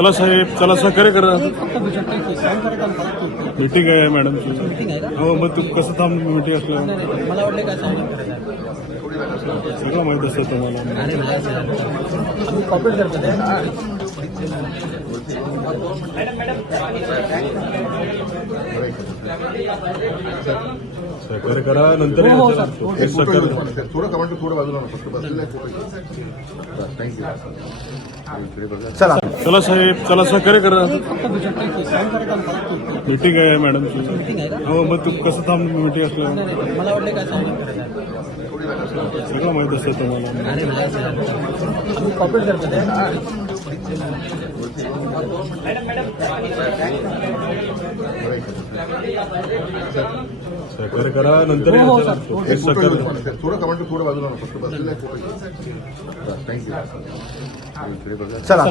चला साहेब, चला सहकार्य करा. मीटिंग आहे मॅडमची. हो, मग तू कसं थांब मीटिंग असल्यावर मला वाटलं काय सांगू सगळं माहित असतं तुम्हाला. कॉपरेट करतो सहकार्य करा नंतर थोडं कमांड थोडं बाजूला फक्त बसलेलं आहे. थँक्यू. चला साहेब, चला सहकार्य करा. मीटिंग आहे मॅडमची. हो, मग तू कसं थांब मीटिंग असल्यावर मला वाटलं काय सांगू सगळं माहित असतं तुम्हाला. कॉपरेट करतो सहकार्य करा नंतर थोडं कमांड थोडं बाजूला फक्त बसलेलं आहे. थँक्यू. चला.